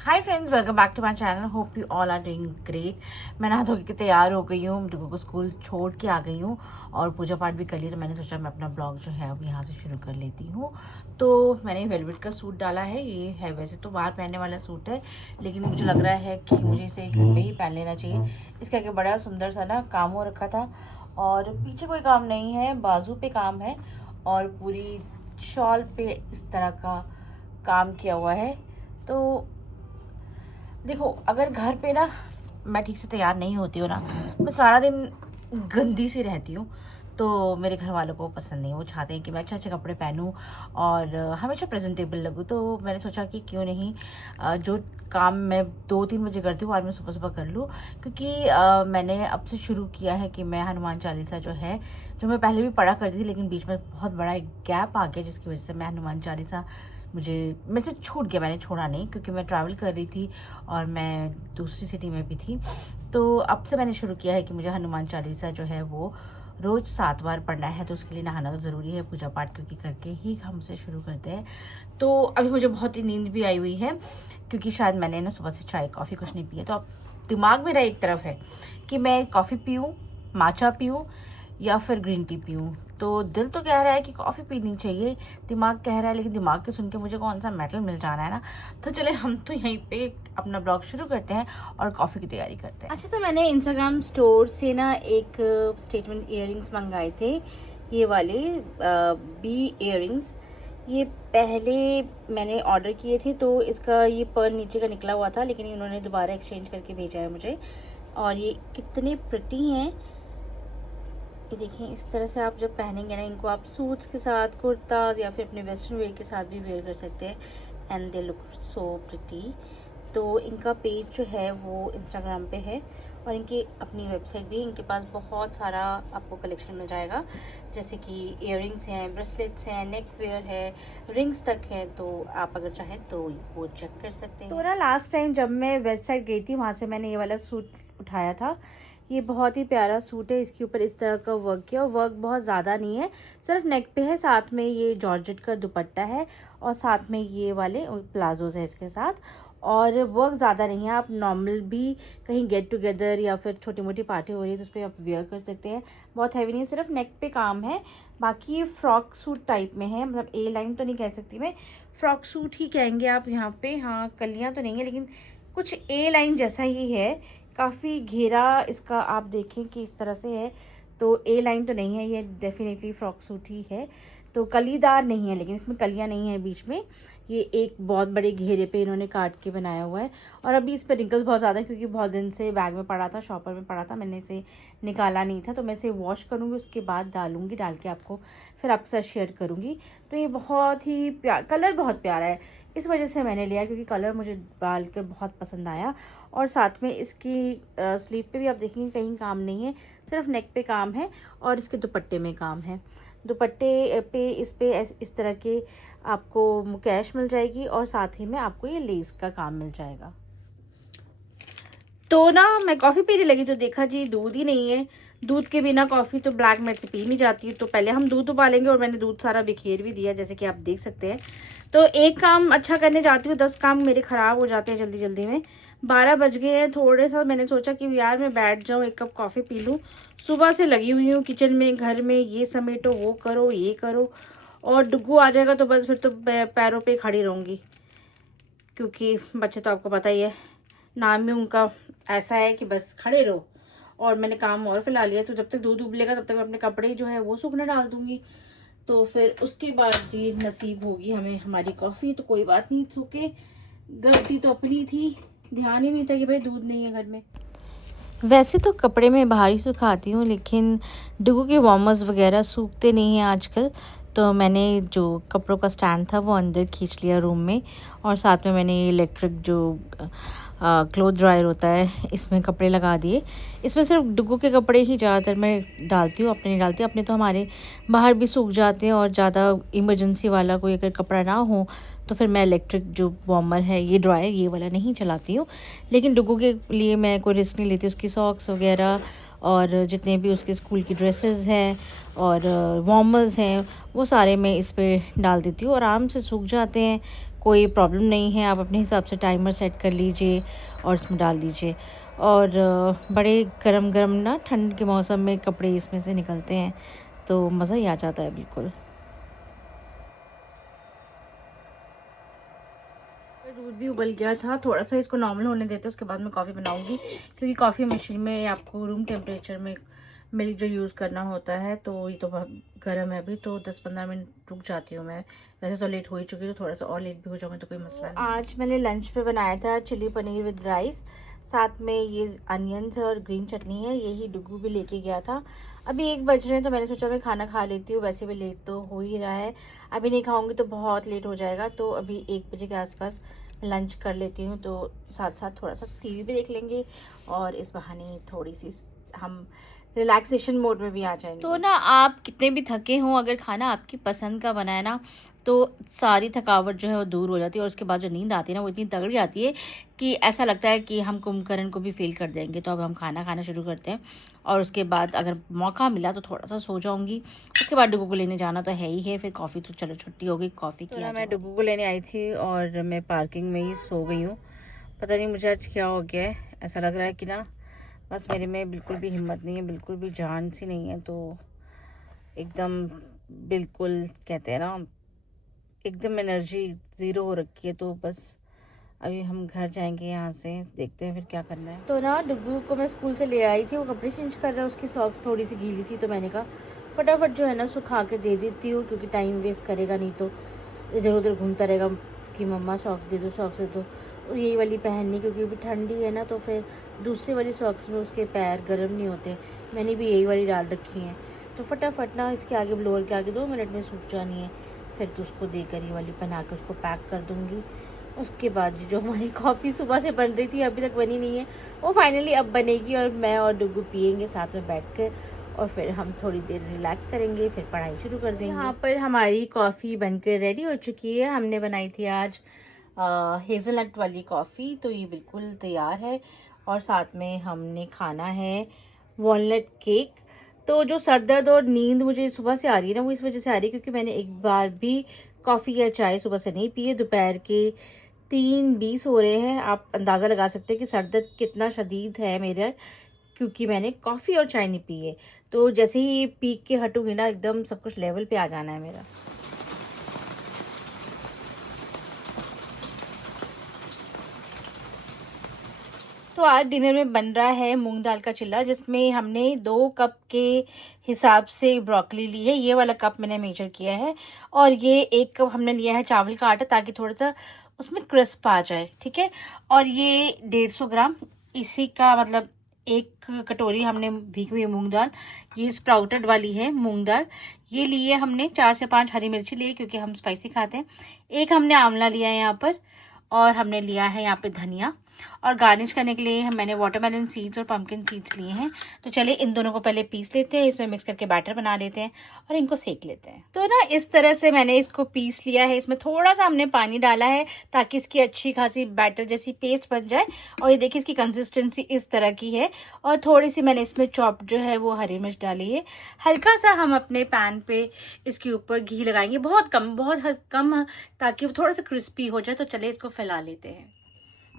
Hi friends, welcome back to my channel. Hope you all are doing great. मैं नहा धो के तैयार हो गई हूँ, दुगो को स्कूल छोड़ के आ गई हूँ और पूजा पाठ भी कर लिया। तो मैंने सोचा मैं अपना ब्लॉग जो है अब यहाँ से शुरू कर लेती हूँ। तो मैंने वेलवेट का सूट डाला है। ये है वैसे तो बाहर पहनने वाला सूट है, लेकिन मुझे लग रहा है कि मुझे इसे घर में ही पहन लेना चाहिए। इसके आगे बड़ा सुंदर सा ना काम हो रखा था और पीछे कोई काम नहीं है, बाजू पे काम है और पूरी शॉल पे इस तरह का काम किया हुआ है। तो देखो, अगर घर पे ना मैं ठीक से तैयार नहीं होती हूँ ना, मैं सारा दिन गंदी सी रहती हूँ, तो मेरे घर वालों को पसंद नहीं। वो चाहते हैं कि मैं अच्छे अच्छे कपड़े पहनूं और हमेशा प्रेजेंटेबल लगूँ। तो मैंने सोचा कि क्यों नहीं जो काम मैं 2-3 बजे करती हूँ आज मैं सुबह सुबह कर लूँ। क्योंकि मैंने अब से शुरू किया है कि मैं हनुमान चालीसा जो है, जो मैं पहले भी पढ़ा करती थी, लेकिन बीच में बहुत बड़ा एक गैप आ गया जिसकी वजह से मैं हनुमान चालीसा मेरे से छूट गया। मैंने छोड़ा नहीं क्योंकि मैं ट्रैवल कर रही थी और मैं दूसरी सिटी में भी थी। तो अब से मैंने शुरू किया है कि मुझे हनुमान चालीसा जो है वो रोज़ 7 बार पढ़ना है। तो उसके लिए नहाना तो ज़रूरी है, पूजा पाठ क्योंकि करके ही हम उसे शुरू करते हैं। तो अभी मुझे बहुत ही नींद भी आई हुई है क्योंकि शायद मैंने ना सुबह से चाय कॉफ़ी कुछ नहीं पिया। तो अब दिमाग मेरा एक तरफ है कि मैं कॉफ़ी पीऊँ, माचा पीऊँ या फिर ग्रीन टी पीऊँ। तो दिल तो कह रहा है कि कॉफ़ी पीनी चाहिए, दिमाग कह रहा है, लेकिन दिमाग के सुन के मुझे कौन सा मेटल मिल जाना है ना। तो चले हम तो यहीं पे अपना ब्लॉग शुरू करते हैं और कॉफ़ी की तैयारी करते हैं। अच्छा, तो मैंने इंस्टाग्राम स्टोर से ना एक स्टेटमेंट इयररिंग्स मंगाए थे, ये वाले बी इयररिंग्स। ये पहले मैंने ऑर्डर किए थे तो इसका ये पर्ल नीचे का निकला हुआ था, लेकिन इन्होंने दोबारा एक्सचेंज करके भेजा है मुझे। और ये कितने प्रिटी हैं, ये देखें। इस तरह से आप जब पहनेंगे ना इनको, आप सूट्स के साथ, कुर्ताज या फिर अपने वेस्टर्न वेयर के साथ भी वेयर कर सकते हैं। And they look so pretty. तो इनका पेज जो है वो इंस्टाग्राम पे है और इनकी अपनी वेबसाइट भी है। इनके पास बहुत सारा आपको कलेक्शन मिल जाएगा, जैसे कि इयररिंग्स हैं, ब्रेसलेट्स हैं, नेक वेयर है, रिंग्स तक है। तो आप अगर चाहें तो वो चेक कर सकते हैं। तो ना लास्ट टाइम जब मैं वेस्ट साइड गई थी, वहाँ से मैंने ये वाला सूट उठाया था। ये बहुत ही प्यारा सूट है। इसके ऊपर इस तरह का वर्क किया, और वर्क बहुत ज़्यादा नहीं है, सिर्फ नेक पे है। साथ में ये जॉर्जेट का दुपट्टा है और साथ में ये वाले प्लाजोज है इसके साथ। और वर्क ज़्यादा नहीं है, आप नॉर्मल भी कहीं गेट टुगेदर या फिर छोटी मोटी पार्टी हो रही है तो उस पर आप वेयर कर सकते हैं। बहुत हैवी नहीं है, सिर्फ नेक पे काम है। बाकी ये फ्रॉक सूट टाइप में है, मतलब ए लाइन तो नहीं कह सकती मैं, फ्रॉक सूट ही कहेंगे आप यहाँ पे। हाँ, कलियाँ तो नहीं है, लेकिन कुछ ए लाइन जैसा ही है। काफ़ी घेरा इसका आप देखें कि इस तरह से है, तो ए लाइन तो नहीं है, ये डेफिनेटली फ्रॉक सूट ही है। तो कलीदार नहीं है, लेकिन इसमें कलियां नहीं है बीच में। ये एक बहुत बड़े घेरे पे इन्होंने काट के बनाया हुआ है। और अभी इस पर रिंकल्स बहुत ज़्यादा है क्योंकि बहुत दिन से बैग में पड़ा था, शॉपर में पड़ा था, मैंने इसे निकाला नहीं था। तो मैं इसे वॉश करूँगी, उसके बाद डालूँगी, डाल के आपको फिर आपके साथ शेयर करूँगी। तो ये बहुत ही कलर बहुत प्यारा है, इस वजह से मैंने लिया क्योंकि कलर मुझे डाल कर बहुत पसंद आया। और साथ में इसकी स्लीव पे भी आप देखेंगे कहीं काम नहीं है, सिर्फ नेक पे काम है और इसके दुपट्टे में काम है। दुपट्टे पे इस तरह के आपको मुकैश मिल जाएगी और साथ ही में आपको ये लेस का काम मिल जाएगा। तो ना मैं कॉफ़ी पीने लगी तो देखा जी दूध ही नहीं है। दूध के बिना कॉफ़ी तो ब्लैक मेड से पी नहीं जाती। तो पहले हम दूध उबालेंगे और मैंने दूध सारा बिखेर भी दिया, जैसे कि आप देख सकते हैं। तो एक काम अच्छा करने जाती हूँ, 10 काम मेरे ख़राब हो जाते हैं जल्दी जल्दी में। 12 बज गए हैं, थोड़े सा मैंने सोचा कि यार मैं बैठ जाऊँ, एक कप कॉफ़ी पी लूँ। सुबह से लगी हुई हूँ किचन में, घर में, ये समेटो, वो करो, ये करो। और डुग्गू आ जाएगा तो बस फिर तो पैरों पे खड़ी रहूँगी, क्योंकि बच्चे तो आपको पता ही है, नाम ही उनका ऐसा है कि बस खड़े रहो। और मैंने काम और फैला लिया, तो जब तक दूध उबलेगा तब तक मैं अपने कपड़े जो है वो सूखने डाल दूंगी। तो फिर उसके बाद जी नसीब होगी हमें हमारी कॉफ़ी। तो कोई बात नहीं, सूखे, गलती तो अपनी थी, ध्यान ही नहीं था कि भाई दूध नहीं है घर में। वैसे तो कपड़े मैं बाहर ही सुखाती हूँ, लेकिन डुगू के वार्मर्स वगैरह सूखते नहीं हैं आजकल। तो मैंने जो कपड़ों का स्टैंड था वो अंदर खींच लिया रूम में, और साथ में मैंने इलेक्ट्रिक जो क्लोथ ड्रायर होता है इसमें कपड़े लगा दिए। इसमें सिर्फ डुगू के कपड़े ही ज़्यादातर मैं डालती हूँ, अपने नहीं डालती। अपने तो हमारे बाहर भी सूख जाते हैं, और ज़्यादा इमरजेंसी वाला कोई अगर कपड़ा ना हो तो फिर मैं इलेक्ट्रिक जो वार्मर है, ये ड्रायर, ये वाला नहीं चलाती हूँ। लेकिन डुगू के लिए मैं कोई रिस्क नहीं लेती। उसकी सॉक्स वगैरह और जितने भी उसके स्कूल की ड्रेसेस हैं और वार्मर्स हैं, वो सारे मैं इस पे डाल देती हूँ, आराम से सूख जाते हैं। कोई प्रॉब्लम नहीं है। आप अपने हिसाब से टाइमर सेट कर लीजिए और इसमें डाल लीजिए। और बड़े गरम गरम ना ठंड के मौसम में कपड़े इसमें से निकलते हैं, तो मज़ा ही आ जाता है बिल्कुल। दूध भी उबल गया था, थोड़ा सा इसको नॉर्मल होने देते हैं, उसके बाद मैं कॉफ़ी बनाऊंगी, क्योंकि कॉफ़ी मशीन में आपको रूम टेम्परेचर में मिल्क जो यूज़ करना होता है, तो ये तो बहुत गर्म है अभी, तो 10-15 मिनट रुक जाती हूँ मैं। वैसे तो लेट हो ही चुकी है, तो थोड़ा सा और लेट भी हो जाऊँगी तो कोई मसला नहीं। आज मैंने लंच पे बनाया था चिली पनीर विद राइस, साथ में ये अनियंस और ग्रीन चटनी है, यही डुगू भी लेके गया था। अभी 1 बज रहे हैं, तो मैंने सोचा मैं खाना खा लेती हूँ, वैसे भी लेट तो हो ही रहा है। अभी नहीं खाऊंगी तो बहुत लेट हो जाएगा, तो अभी 1 बजे के आसपास लंच कर लेती हूँ, तो साथ साथ थोड़ा सा टीवी भी देख लेंगे और इस बहाने थोड़ी सी हम रिलैक्सेशन मोड में भी आ जाएंगे। तो ना आप कितने भी थके हों, अगर खाना आपकी पसंद का बना है ना, तो सारी थकावट जो है वो दूर हो जाती है, और उसके बाद जो नींद आती है ना वो इतनी तगड़ी आती है कि ऐसा लगता है कि हम कुंभकर्ण को भी फेल कर देंगे। तो अब हम खाना खाना शुरू करते हैं, और उसके बाद अगर मौका मिला तो थोड़ा सा सो जाऊंगी। उसके बाद डुगू को लेने जाना तो है ही है, फिर कॉफ़ी तो चलो छुट्टी हो गई कॉफ़ी की। तो मैं डुगू को लेने आई थी और मैं पार्किंग में ही सो गई हूँ। पता नहीं मुझे आज क्या हो गया है, ऐसा लग रहा है कि ना बस मेरे में बिल्कुल भी हिम्मत नहीं है, बिल्कुल भी जान सी नहीं है। तो एकदम बिल्कुल कहते हैं ना, एकदम एनर्जी ज़ीरो हो रखी है। तो बस अभी हम घर जाएंगे, यहाँ से देखते हैं फिर क्या करना है। तो ना डुगू को मैं स्कूल से ले आई थी, वो कपड़े चेंज कर रहा है, उसकी सॉक्स थोड़ी सी गीली थी, तो मैंने कहा फटाफट जो है ना सुखा के दे देती हूँ, क्योंकि टाइम वेस्ट करेगा नहीं तो इधर उधर घूमता रहेगा कि मम्मा सॉक्स दे दो सॉक्स दे दो। और यही वाली पहननी, क्योंकि अभी ठंडी है ना, तो फिर दूसरी वाली सॉक्स में उसके पैर गर्म नहीं होते। मैंने भी यही वाली डाल रखी हैं, तो फटाफट ना इसके आगे ब्लोअर के आगे 2 मिनट में सूख जानी है। फिर तो उसको देकर ये वाली पहना के उसको पैक कर दूँगी। उसके बाद जो हमारी कॉफ़ी सुबह से बन रही थी अभी तक बनी नहीं है, वो फाइनली अब बनेगी, और मैं और डुगू पियेंगे साथ में बैठ कर, और फिर हम थोड़ी देर रिलैक्स करेंगे, फिर पढ़ाई शुरू कर देंगे। यहाँ पर हमारी कॉफ़ी बनकर रेडी हो चुकी है। हमने बनाई थी आज हेज़लनट वाली कॉफ़ी, तो ये बिल्कुल तैयार है। और साथ में हमने खाना है वॉलनट केक। तो जो सर दर्द और नींद मुझे सुबह से आ रही है ना, वो इस वजह से आ रही है क्योंकि मैंने एक बार भी कॉफ़ी या चाय सुबह से नहीं पी है। दोपहर के 3:20 हो रहे हैं। आप अंदाज़ा लगा सकते हैं कि सर दर्द कितना शदीद है मेरा, क्योंकि मैंने कॉफ़ी और चाय नहीं पी है। तो जैसे ही पी के हटूंगी ना, एकदम सब कुछ लेवल पे आ जाना है मेरा। तो आज डिनर में बन रहा है मूंग दाल का चिल्ला, जिसमें हमने 2 कप के हिसाब से ब्रोकली ली है। ये वाला कप मैंने मेजर किया है। और ये 1 कप हमने लिया है चावल का आटा, ताकि थोड़ा सा उसमें क्रिस्प आ जाए, ठीक है। और ये 150 ग्राम, इसी का मतलब 1 कटोरी हमने भीगी हुई मूंग दाल, ये स्प्राउटेड वाली है मूंग दाल। ये लिए हमने 4 से 5 हरी मिर्ची लिए, क्योंकि हम स्पाइसी खाते हैं। 1 हमने आंवला लिया है यहाँ पर, और हमने लिया है यहाँ पे धनिया। और गार्निश करने के लिए मैंने वाटरमेलन सीड्स और पम्पकिन सीड्स लिए हैं। तो चलिए इन दोनों को पहले पीस लेते हैं, इसमें मिक्स करके बैटर बना लेते हैं और इनको सेक लेते हैं। तो ना इस तरह से मैंने इसको पीस लिया है। इसमें थोड़ा सा हमने पानी डाला है, ताकि इसकी अच्छी खासी बैटर जैसी पेस्ट बन जाए। और ये देखिए इसकी कंसिस्टेंसी इस तरह की है। और थोड़ी सी मैंने इसमें चॉप जो है वो हरी मिर्च डाली है। हल्का सा हम अपने पैन पे इसके ऊपर घी लगाएंगे, बहुत कम, ताकि वो थोड़ा सा क्रिस्पी हो जाए। तो चलिए इसको फैला लेते हैं।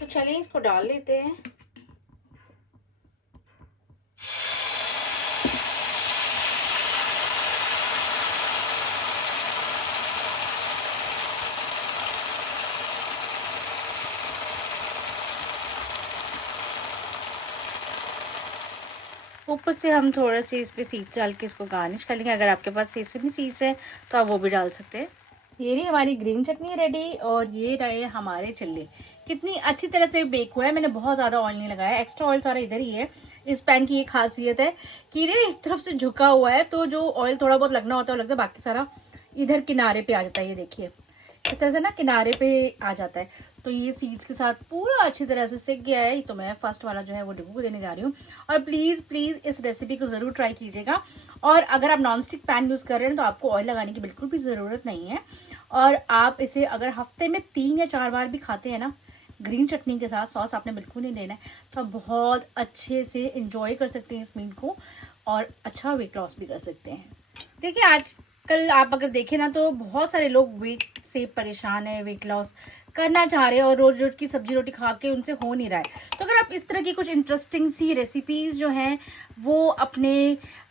तो चलिए इसको डाल लेते हैं। ऊपर से हम थोड़ा सी इस पे सीड्स डाल के इसको गार्निश कर लेंगे। अगर आपके पास सेसमी सीड्स है तो आप वो भी डाल सकते हैं। ये रही हमारी ग्रीन चटनी रेडी, और ये रहे हमारे चिल्ले। कितनी अच्छी तरह से बेक हुआ है। मैंने बहुत ज्यादा ऑयल नहीं लगाया, एक्स्ट्रा ऑयल सारा इधर ही है। इस पैन की ये खासियत है कि ये एक तरफ से झुका हुआ है, तो जो ऑयल थोड़ा बहुत लगना होता है वो लगता है, बाकी सारा इधर किनारे पे आ जाता है। ये देखिए इस तरह से ना किनारे पे आ जाता है। तो ये सीड्स के साथ पूरा अच्छी तरह से सिक गया है। तो मैं फर्स्ट वाला जो है वो डिब्बू को देने जा रही हूँ। और प्लीज इस रेसिपी को जरूर ट्राई कीजिएगा। और अगर आप नॉन स्टिक पैन यूज कर रहे हैं तो आपको ऑयल लगाने की बिल्कुल भी जरूरत नहीं है। और आप इसे अगर हफ्ते में 3 या 4 बार भी खाते हैं ना, ग्रीन चटनी के साथ, सॉस आपने बिल्कुल नहीं देना है, तो आप बहुत अच्छे से इंजॉय कर सकते हैं इस मील को, और अच्छा वेट लॉस भी कर सकते हैं। देखिए आज कल आप अगर देखें ना तो बहुत सारे लोग वेट से परेशान है, वेट लॉस करना चाह रहे हैं और रोज रोज की सब्जी रोटी खा के उनसे हो नहीं रहा है। तो अगर आप इस तरह की कुछ इंटरेस्टिंग सी रेसिपीज जो हैं वो अपने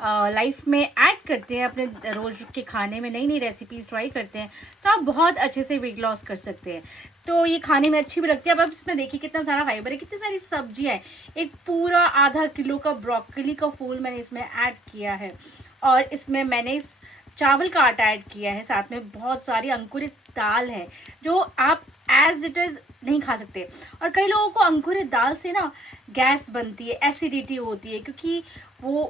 लाइफ में ऐड करते हैं, अपने रोज के खाने में नई नई रेसिपीज ट्राई करते हैं, तो आप बहुत अच्छे से वेट लॉस कर सकते हैं। तो ये खाने में अच्छी भी लगती है। अब आप इसमें देखिए कितना सारा फाइबर है, कितनी सारी सब्जियां है। एक पूरा आधा किलो का ब्रोकली का फूल मैंने इसमें ऐड किया है और इसमें मैंने चावल का आटा ऐड किया है, साथ में बहुत सारी अंकुरित दाल है जो आप एज इट इज नहीं खा सकते। और कई लोगों को अंकुरित दाल से ना गैस बनती है, एसिडिटी होती है, क्योंकि वो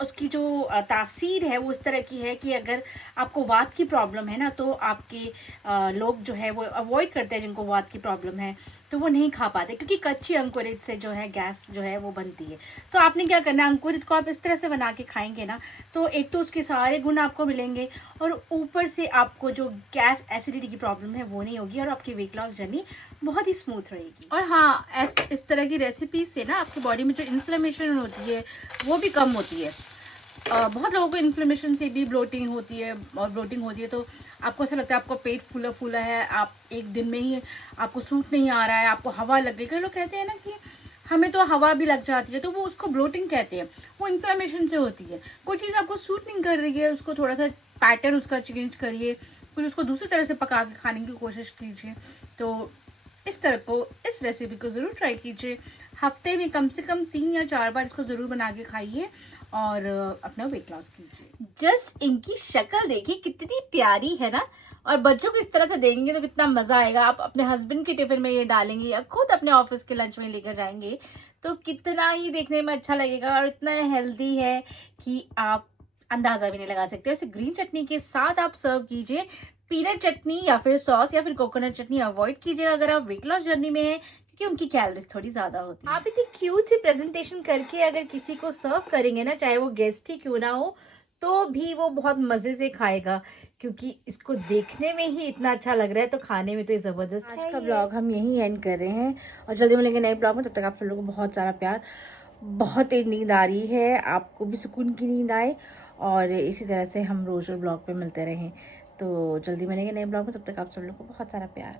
उसकी जो तासीर है वो इस तरह की है कि अगर आपको वात की प्रॉब्लम है ना तो आपके लोग जो है वो अवॉइड करते हैं, जिनको वात की प्रॉब्लम है तो वो नहीं खा पाते, क्योंकि कच्ची अंकुरित से जो है गैस जो है वो बनती है। तो आपने क्या करना है, अंकुरित को आप इस तरह से बना के खाएंगे ना तो एक तो उसके सारे गुण आपको मिलेंगे और ऊपर से आपको जो गैस एसिडिटी की प्रॉब्लम है वो नहीं होगी और आपकी वेट लॉस जर्नी बहुत ही स्मूथ रहेगी। और हाँ, इस तरह की रेसिपीज से ना आपकी बॉडी में जो इन्फ्लेमेशन होती है वो भी कम होती है। बहुत लोगों को इन्फ्लेमेशन से भी ब्लोटिंग होती है और ब्लोटिंग होती है तो आपको ऐसा लगता है आपका पेट फूला फूला है, आप एक दिन में ही आपको सूट नहीं आ रहा है, आपको हवा लग गई। कई लोग कहते हैं ना कि हमें तो हवा भी लग जाती है, तो वो उसको ब्लोटिंग कहते हैं, वो इन्फ्लेमेशन से होती है। कोई चीज़ आपको सूट नहीं कर रही है, उसको थोड़ा सा पैटर्न उसका चेंज करिए, कुछ उसको दूसरी तरह से पका के खाने की कोशिश कीजिए। तो इस तरह को, इस रेसिपी को ज़रूर ट्राई कीजिए। हफ्ते में कम से कम 3 या 4 बार इसको ज़रूर बना के खाइए और अपना वेट लॉस कीजिए। जस्ट इनकी शक्ल देखिए कितनी प्यारी है ना, और बच्चों को इस तरह से देंगे तो कितना मजा आएगा। आप अपने हस्बैंड के टिफिन में ये डालेंगे या खुद अपने ऑफिस के लंच में लेकर जाएंगे तो कितना ही देखने में अच्छा लगेगा और इतना हेल्दी है कि आप अंदाजा भी नहीं लगा सकते। उसे ग्रीन चटनी के साथ आप सर्व कीजिए। पीनट चटनी या फिर सॉस या फिर कोकोनट चटनी अवॉइड कीजिएगा अगर आप वेट लॉस जर्नी में है, क्योंकि उनकी कैलोरीज थोड़ी ज्यादा होती है। आप इतनी क्यूट सी प्रेजेंटेशन करके अगर किसी को सर्व करेंगे ना, चाहे वो गेस्ट ही क्यों ना हो, तो भी वो बहुत मजे से खाएगा, क्योंकि इसको देखने में ही इतना अच्छा लग रहा है तो खाने में तो ये जबरदस्त है। आज का ब्लॉग हम यहीं एंड कर रहे हैं और जल्दी मिलेंगे नए ब्लॉग में। तब तक आप सब लोगों को बहुत सारा प्यार। बहुत तेज नींद आ रही है, आपको भी सुकून की नींद आए और इसी तरह से हम रोज ब्लॉग पे मिलते रहें। तो जल्दी मिलेंगे नए ब्लॉग में, तब तक आप सब लोगों को बहुत सारा प्यार।